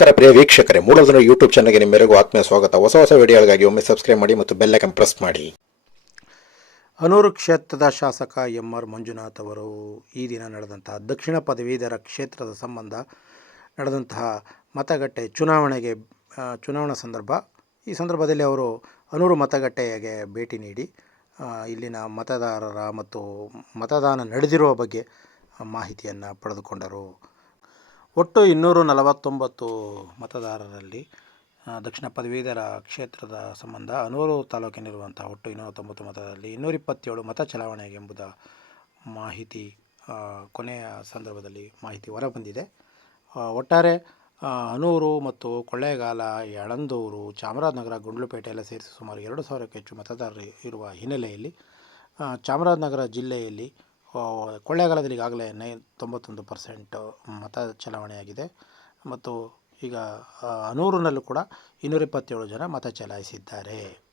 ನಮಸ್ಕಾರ ಪ್ರಿಯ ವೀಕ್ಷಕರೇ ಮೂಲದನ ಯೂಟ್ಯೂಬ್ ಚಾನಲ್ಗೆ ನಿಮ್ಮೆಲ್ಲರಿಗೂ ಆತ್ಮೀಯ ಸ್ವಾಗತ. ಹೊಸ ಹೊಸ ವಿಡಿಯೋಗಳಿಗಾಗಿ ಒಮ್ಮೆ ಸಬ್ಸ್ಕ್ರೈಬ್ ಮಾಡಿ ಮತ್ತು ಬೆಲ್ ಐಕನ್ ಪ್ರೆಸ್ ಮಾಡಿ. ಅನೂರು ಕ್ಷೇತ್ರದ ಶಾಸಕ ಎಂ ಆರ್ ಮಂಜುನಾಥ್ ಅವರು ಈ ದಿನ ನಡೆದಂತಹ ದಕ್ಷಿಣ ಪದವೀಧರ ಕ್ಷೇತ್ರದ ಸಂಬಂಧ ನಡೆದಂತಹ ಮತಗಟ್ಟೆ ಚುನಾವಣೆಗೆ ಚುನಾವಣಾ ಸಂದರ್ಭ. ಈ ಸಂದರ್ಭದಲ್ಲಿ ಅವರು ಅನೂರು ಮತಗಟ್ಟೆಗೆ ಭೇಟಿ ನೀಡಿ ಇಲ್ಲಿನ ಮತದಾರರ ಮತ್ತು ಮತದಾನ ನಡೆದಿರುವ ಬಗ್ಗೆ ಮಾಹಿತಿಯನ್ನು ಪಡೆದುಕೊಂಡರು. ಒಟ್ಟು ಇನ್ನೂರು ನಲವತ್ತೊಂಬತ್ತು ಮತದಾರರಲ್ಲಿ ದಕ್ಷಿಣ ಪದವೀಧರ ಕ್ಷೇತ್ರದ ಸಂಬಂಧ ಅನೂರು ತಾಲೂಕಿನಲ್ಲಿರುವಂಥ ಒಟ್ಟು ಇನ್ನೂರ ತೊಂಬತ್ತು ಮತದಲ್ಲಿ ಇನ್ನೂರ ಇಪ್ಪತ್ತೇಳು ಮತ ಚಲಾವಣೆಗೆ ಎಂಬುದ ಮಾಹಿತಿ ಕೊನೆಯ ಸಂದರ್ಭದಲ್ಲಿ ಮಾಹಿತಿ ಹೊರಬಂದಿದೆ. ಒಟ್ಟಾರೆ ಅನೂರು ಮತ್ತು ಕೊಳ್ಳೇಗಾಲ, ಯಳಂದೂರು, ಚಾಮರಾಜನಗರ, ಗುಂಡ್ಲುಪೇಟೆ ಎಲ್ಲ ಸೇರಿಸಿ ಸುಮಾರು ಎರಡು ಸಾವಿರಕ್ಕೆ ಹೆಚ್ಚು ಮತದಾರರು ಇರುವ ಹಿನ್ನೆಲೆಯಲ್ಲಿ ಚಾಮರಾಜನಗರ ಜಿಲ್ಲೆಯಲ್ಲಿ ಕೊಳ್ಳೇಗಾಲದಲ್ಲಿ ಈಗಾಗಲೇ ನೈ ತೊಂಬತ್ತೊಂದು ಪರ್ಸೆಂಟ್ ಮತ ಚಲಾವಣೆಯಾಗಿದೆ. ಮತ್ತು ಈಗ ಅನೂರಿನಲ್ಲೂ ಕೂಡ ಇನ್ನೂರ ಇಪ್ಪತ್ತೇಳು ಜನ ಮತ ಚಲಾಯಿಸಿದ್ದಾರೆ.